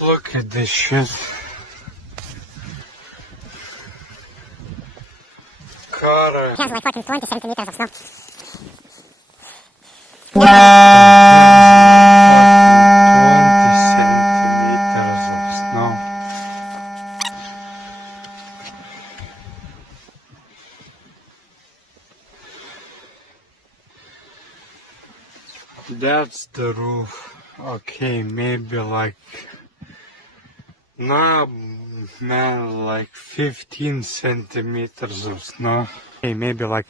Look at this shit. Car. Has like fucking 20 centimeters of snow. 20 centimeters of snow. That's the roof. Okay, maybe like nah, man, like 15 centimeters of snow. Okay, maybe like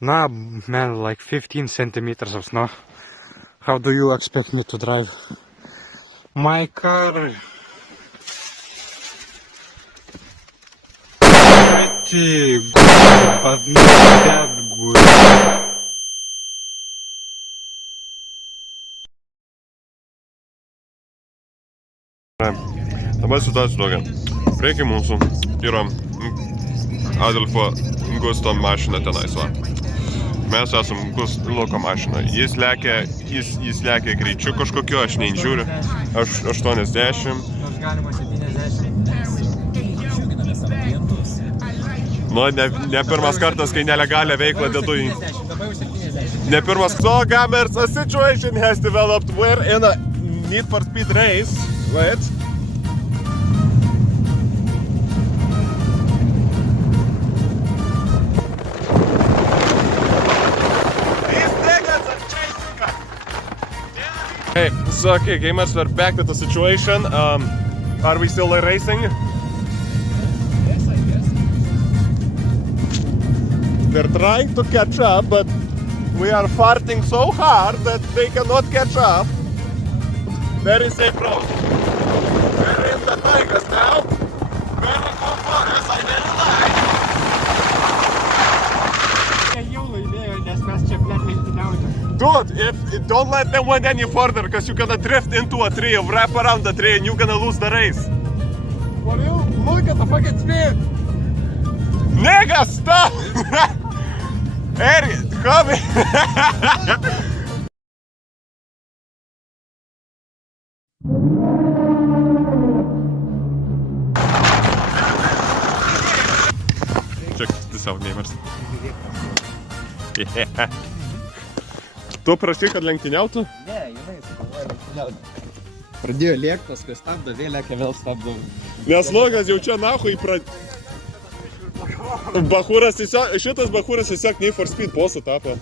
nah, man, like 15 centimeters of snow. How do you expect me to drive my car? Pretty good, but not that good. Dabar situacija tokia. Prieky mūsų yra Adolfo Gusto mašina tenais va. Mes esam Luko mašina. Jis lekia greičiu kažkokiu, aš neįžiūriu. Aš 80. Nu, ne pirmas kartas, kai nelegalią veiklą dedu į... Ne pirmas... So, Gamers, a situation has developed where in a Need for Speed race, right? Hey, so okay, gamers, we're back to the situation. Are we still racing? Yes, I guess. They're trying to catch up, but we are farting so hard that they cannot catch up. Very safe road. We're in the Tigers now. Very good progress, I very like. Jau laimėjo, nes mes čia lenktyniaujame. Dude, don't let them win any further, because you're gonna drift into a tree, wrap around the tree, and you're gonna lose the race. For you, look at the fucking speed. Nigga, stop! Eric, come here! Check this out, gamers. Yeah. Tu prašai, kad lenktyniautų? Ne, jinai sugalvoja lenktyniauti. Pradėjo lėkti, paskui stabdo, vėl lėkia, vėl stabdo. Nes Logas jau čia nahui Bachūras tiesiog, šitas Bachūras tiesiog Need for Speed bosu tapo.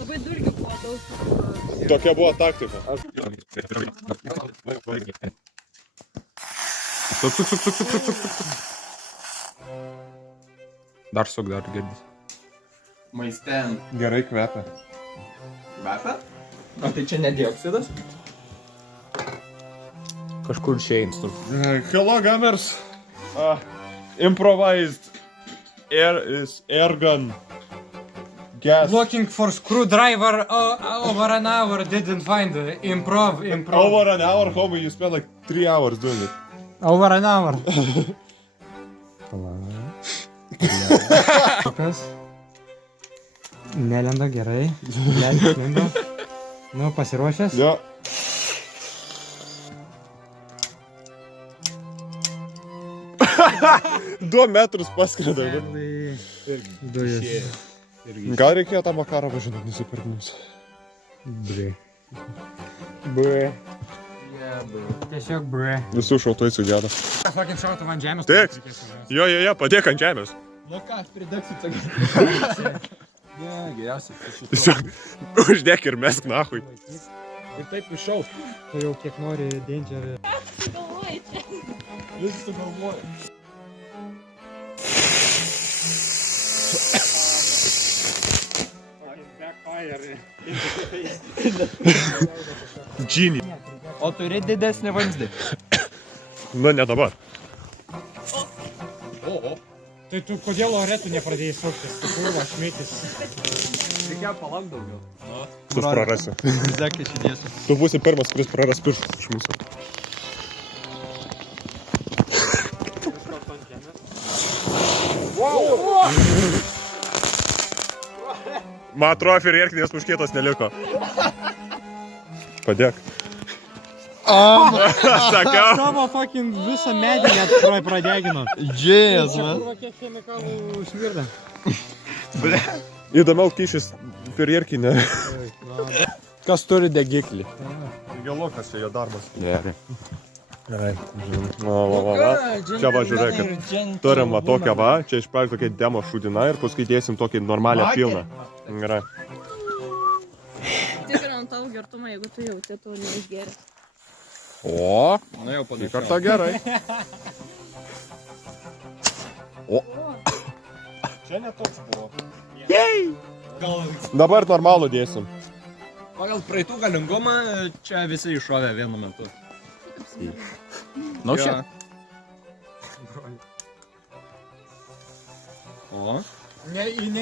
Labai durgių buvo daug. Tokia buvo taktika. Suk. Dar suk, dar girdis. Maisten. Gerai kvepia. Kvepia? O tai čia ne dioksidas? Kažkur šeins. Hello, gamers. Improvised air gun. Gas. Looking for screwdriver over an hour, didn't find it. Improv. Over an hour, homie, you spent like 3 hours doing it. Over an hour. Kas? Nelenda gerai. Lenda. Nu, pasiruošęs? Jo. Du metrus paskreda. Dujas. Gal reikėjo tą makarą važinant nusipirkti. Bre. Tiesiog bre. Visų šautai sugėda. Fucking šautų ant žemės. Tik. Jo, padėk ant žemės. Nu ką, pridegsit tą. Ne, geriausiai. Tiesiog uždėk ir mesk nahui. Ir taip iššaus. Tu jau kiek nori danger. Galvoji čia. Jis sugalvoja. Genie. O turi didesnį vamzdį. Nu, ne dabar. Tai tu kodėl ore tu nepradėjai šauktis? Tu kurva šmėtis. Reikėjo palank daugiau. Tu prarasi. Zekį šidėsiu. Tu būsi pirmas, kuris praras pirštus iš mūsų. Man atrodo, ir erkinės muškėtos neliko. Padėk. Sakiau. Savo fucking visą medį net pradegino. Džėjas, man. Kiek chemikalų smirda. Įdomiau kyšis firjerkinė. Kas turi degiklį? Gelokas čia jo darbas. Gerai. Va. Čia va, žiūrėkit. Turim va tokią va, čia iš pradžių tokia demo šūdina ir paskui dėsim tokį normalią pilną. Gerai. Tikrinant tavo gertumą, jeigu tu jauti, tu neišgeri. O, Nu jau į panašiai. kartą gerai. O. Čia netoks buvo. Dabar normalų dėsim. Pagal praeitų galingumą čia visi iššovė vienu metu. Nu, Jo. O?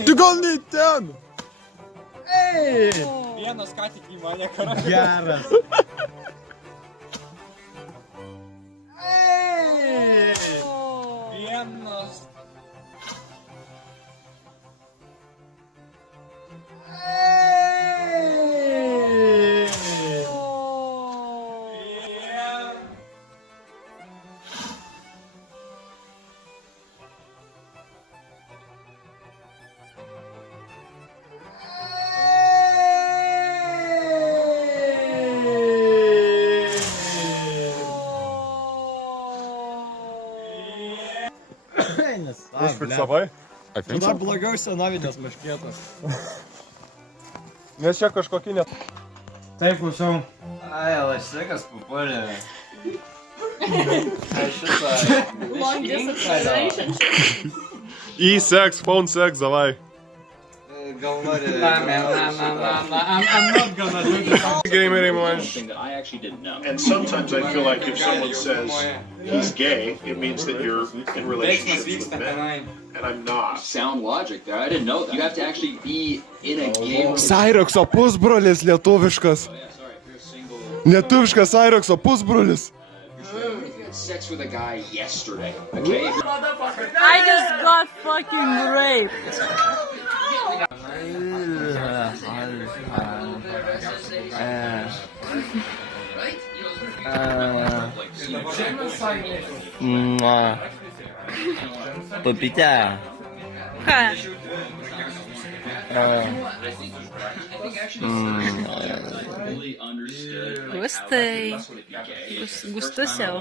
Tu gal ne ten? Vienas ką tik į mane karą. Geras. Vienas. Užfiksavai? Čia dar blogiau senovinės maškėtos. Nes čia kažkokie net... Taip, klausau. Ai, lašikas papuolė. Long distance relationship. E-sex, phone sex, davai. Gal nori... I'm not gonna do this. Gameriai man. Something that I actually didn't know. And sometimes I feel like if someone says he's gay, it means that you're in relationships with men. And I'm not. Sound logic there. I didn't know that. You have to actually be in a game. Sairokso pusbrolis lietuviškas. Yeah, sorry. If you're single, Lietuviškas Sairokso pusbrolis. if you had sex with a guy yesterday, okay? If you're I just got fucking raped. Попитя. Ką? really understood, like, Gustai. what it gay. Gustus jau.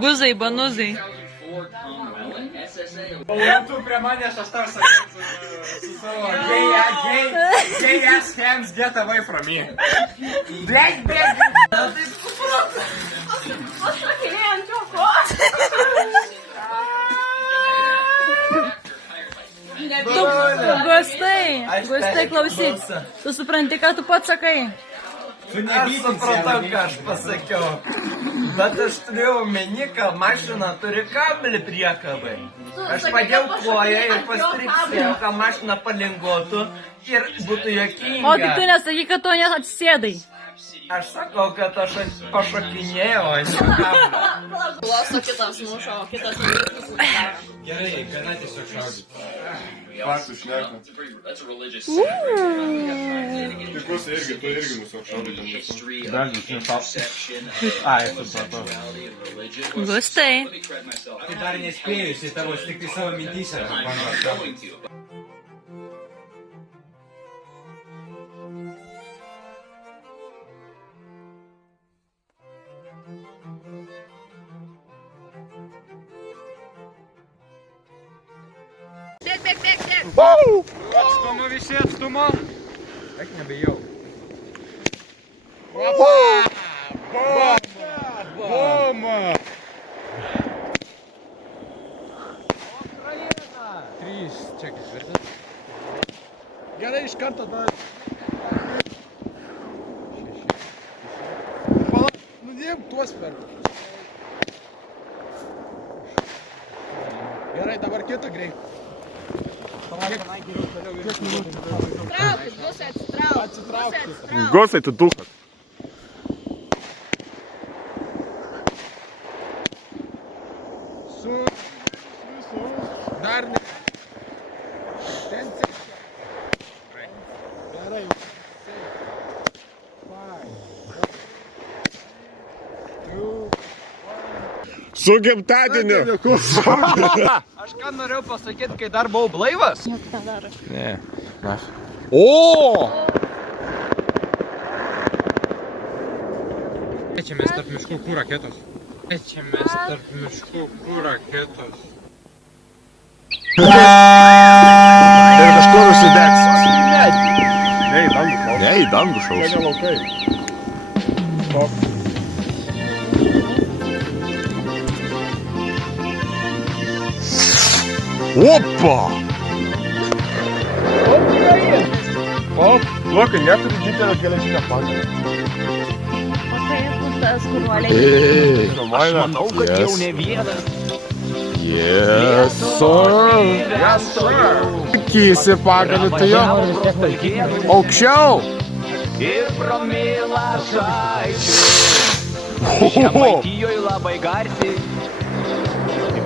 Guzai, banuzai. Before Tom Mellon, SSA. Tu prie manęs aš tau sakau su savo gay ass hands, get away from me. Bėg. Gustai, klausyk. Tu supranti, ką tu pats sakai? Aš supratau, ką aš pasakiau. Bet aš turėjau omeny, kad mašina turi kablį priekabai. Aš padėjau koją ir pastriksėjau, kad mašina palingotų ir būtų jokinga. O tai tu nesakai, kad tu net atsisėdai. Aš sakau, kad aš pašokinėjau ant kablio. Klauso kitas mušo, o kitas mušo. Gerai, gana tiesiog šaudyti. Faktų šneka. That's a religious Tikrus irgi, tu irgi nusiok šaudyti. history of the intersection of Ai, sexuality and religion. Gustai. Let me correct myself. Tai dar nespėjusi tavo tik tai savo mintyse. I'm not going to. Atstumo visi, atstumo. Aš nebijau. Boma. 3, čia ketvirtas. Gerai, iš karto dar. Nudėjom tuos per. Gerai, dabar kitą greitą. Traukit, gusai atsitraukit. Gosai, tu dukas. Dar ne. Ten Gerai. Su gimtadieniu. Aš ką norėjau pasakyti, kai dar buvau blaivas? Ne. O! Čia mes tarp miškų kur raketos. Čia mes tarp miškų kur raketos. Ir kažkur užsidegs. Ne, į dangų šaus. Opa! Lukai, neturi didelio geležinio pagalio. Aš manau, kad jau ne vienas. Yes, sir. Kysi pagalį, tai jo. Aukščiau. Ir promilą žaidžiu. Žemaitijoj labai garsiai.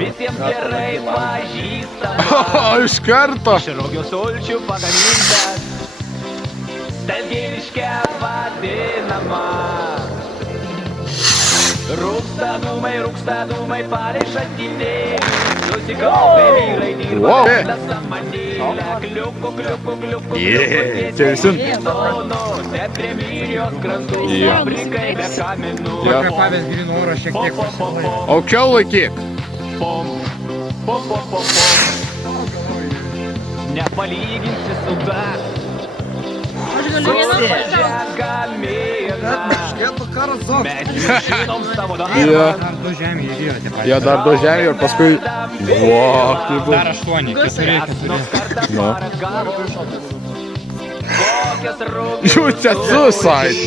Visiems gerai pažįstama. Iš karto. Širogio sulčių pagamintas. Stelgėliškė vadinama. Rūksta dūmai, palei šaltinį. Susikaupė vyrai, dirba vardą samanėlę. Kliuku. Čia visi. Te prie Mirijos krantų. Fabrikai be kaminų. Kvėpavęs grino oro šiek tiek pasilaiko. Aukščiau laikyk. Pom. Nepalyginsi su dar. Aš galiu vieną pačią. Mes žinom savo darbą. Dar du žemė įdėjote. Jie dar du žemė ir paskui... Wow, kaip buvo. Dar 8, 4. No. You just suicide.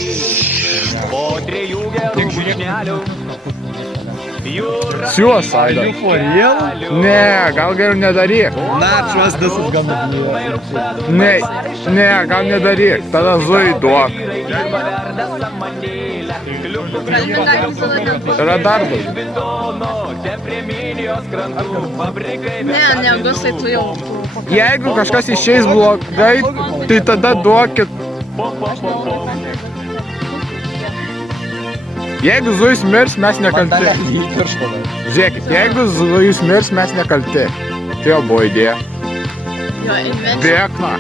Po 3 gerų bučnelių. Suicide. Ne, gal geriau nedaryk. Ne, gal nedaryk. Tada zuį duok. Yra darbas. Ne, Gustai, tu jau. Jeigu kažkas išeis blogai, tai tada duokit. Jeigu zuis mirs, mes nekalti. Žiūrėkit, jeigu zuis mirs, mes nekalti. Tai jau buvo idėja. Jo, invencija. Bėkna.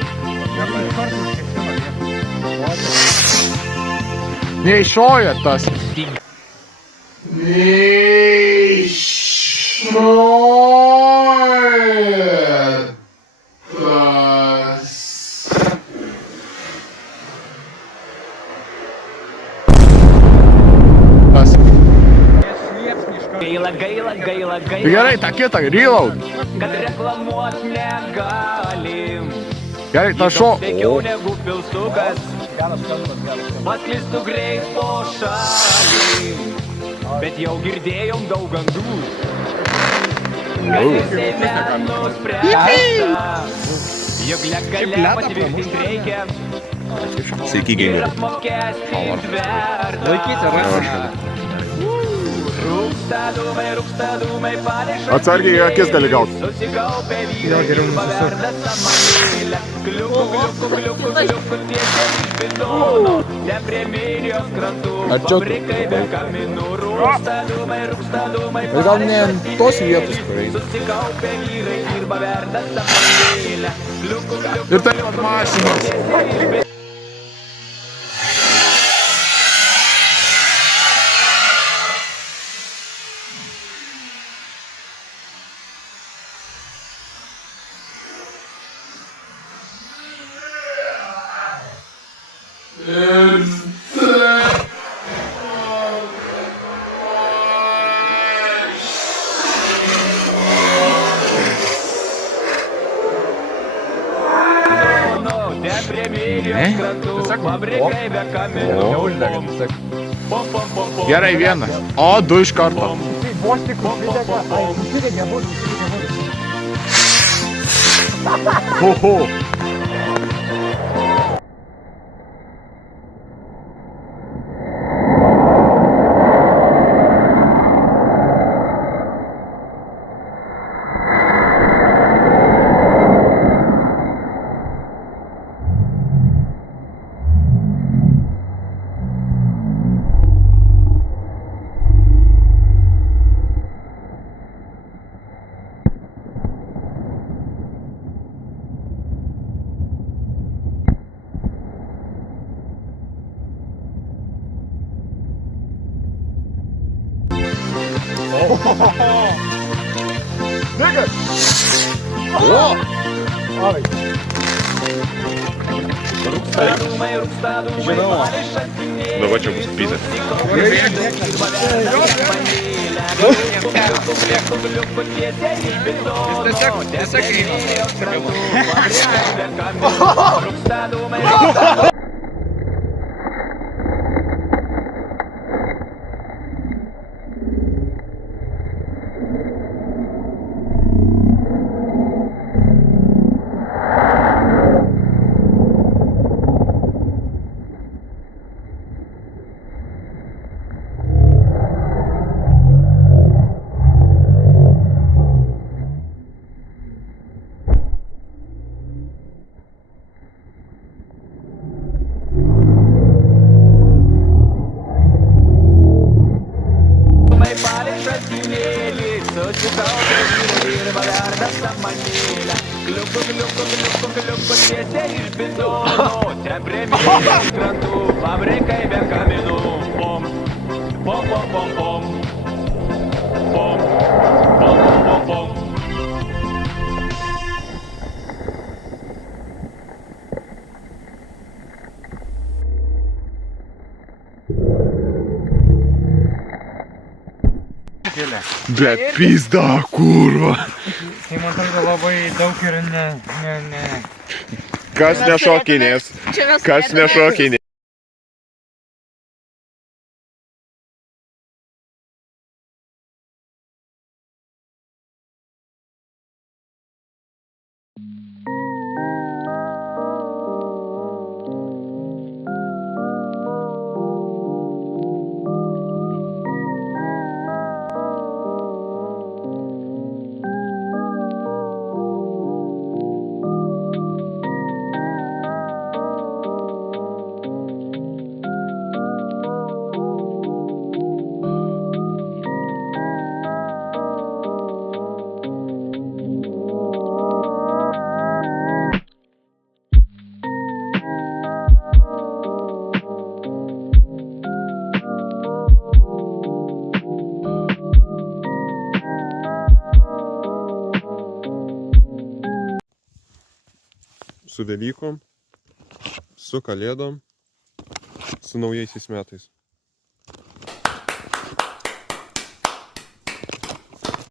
Neiššoja tas. Gaila. Gerai, tą kitą, reload. Kad reklamuot negalim. Gerai, tą šo. Veikiau negu pilstukas. Pasklistų greit po šalį. Bet jau girdėjom daug gandų. Kad Seime nuspręsta. Jog legalią patvirtint reikia. Sveiki, Ir apmokestint verta. Rūksta dūmai, palei šaltinį. Atsargiai į akis gali gauti. Susikaupė vyrai, dirba verda samanėlę. Kliuku, tiesiai iš betono. Ten prie Mirijos krantų. Fabrikai be kaminų. Rūksta dūmai, gal ne ant tos vietos, kur eina. susikaupė vyrai, dirba verda samanėlę. Ir tai mašinos. Gerai, vieną. O, du iš karto. Oho. Nigga! O! Oi. Žinau. Nu va čia bus pizė. Blet, pizda, kurva. Tai man atrodo labai daug ir ne. Kas nešokinės? Kas nešokinės? Su Velykom, su Kalėdom, su naujaisiais metais.